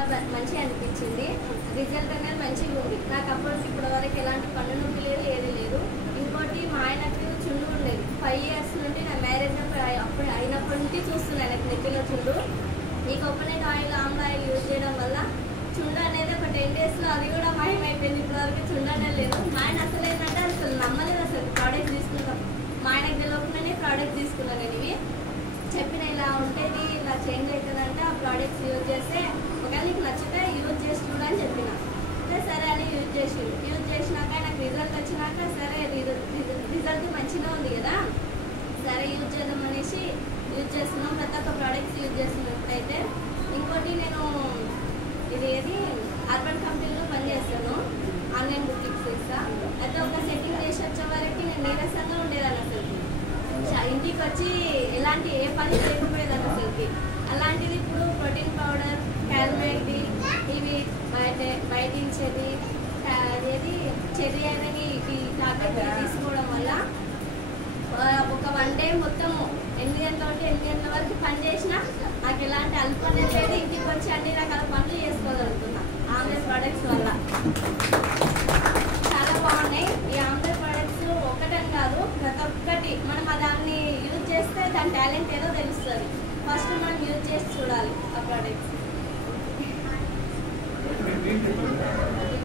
అంతా మంచిగా అనిపించింది. రిజల్ట్ అనేది మంచిగా ఉంది. నాకు అప్పటికి ఇప్పటి వరకు ఎలాంటి పన్ను నొప్పి లేదు, ఏది లేదు. ఇంకోటి మా ఆయనకు చుండు ఉండేది 5 years నుండి, నా మ్యారేజ్ అప్పుడు అయినప్పటి నుంచి చూస్తున్నాను ఆయనకు నెత్తిలో చుండు. ఈ కోకోనట్ ఆయిల్, ఆమ్ల ఆయిల్ యూజ్ చేయడం వల్ల చుండు అనేది ఒక 10 daysలో అది కూడా మాయమైపోయింది. ఇప్పటివరకు చుండు అనేది లేదు. మా ఆయన అసలు ఏంటంటే అసలు నమ్మలేదు. అసలు ప్రోడక్ట్ తీసుకున్నాం, మా ఆయనకు తెలియకుండానే ప్రోడక్ట్ తీసుకున్నాను. నేను ఇవి చెప్పిన ఇలా ఉంటుంది, ఇలా చేంజ్ అవుతుందంటే ఆ ప్రోడక్ట్స్ యూజ్ చేస్తే ఒకవేళ నీకు నచ్చితే యూజ్ చేసి చూడని చెప్పిన. సరే అని యూజ్ చేసినాక నాకు రిజల్ట్ వచ్చినాక సరే రిజల్ట్ మంచిగా ఉంది కదా, సరే యూజ్ చేద్దాం అనేసి యూజ్ చేస్తున్నాం. ప్రతి ఒక్క ప్రోడక్ట్స్ యూజ్ చేస్తున్నాం ఇప్పుడైతే. ఇంకోటి నేను ఏది అర్బన్ కంపెనీలో పనిచేస్తాను, ఆన్లైన్ బుకింగ్స్ ఇస్తా. అయితే ఒక సెట్టింగ్ చేసి వచ్చే వరకు నేను నీరసంగా ఉండేదాన్ని. అసలు ఇంటికి వచ్చి ఎలాంటి ఏ పని చేయకపోయేదాన్ని అసలుకి. అలాంటిది ఇప్పుడు ప్రోటీన్ పౌడర్, క్యాల్మేట్, ఇవి బయటించేది అదేది చెర్రీ అనేది ఇవి టాబ్లెట్ తీసుకోవడం వల్ల ఒక 1 day మొత్తం 8 గంటల నుండి 8 గంటల వరకు పని చేసినా నాకు ఎలాంటి అల్పం లేదు. ఇంటికి వచ్చి అన్ని రకాల పనులు చేసుకోగలుగుతున్నా ఆమ్లెట్ ప్రోడక్ట్స్ వల్ల. చాలా బాగున్నాయి ఈ ఆమ్లెట్ ప్రోడక్ట్స్. ఒకటని కాదు, ప్రతి ఒక్కటి మనం దాన్ని యూజ్ చేస్తే దాని టాలెంట్ ఏదో తెలుస్తుంది. ఫస్ట్ మనం యూజ్ చేసి చూడాలి ఆ ప్రోడక్ట్స్.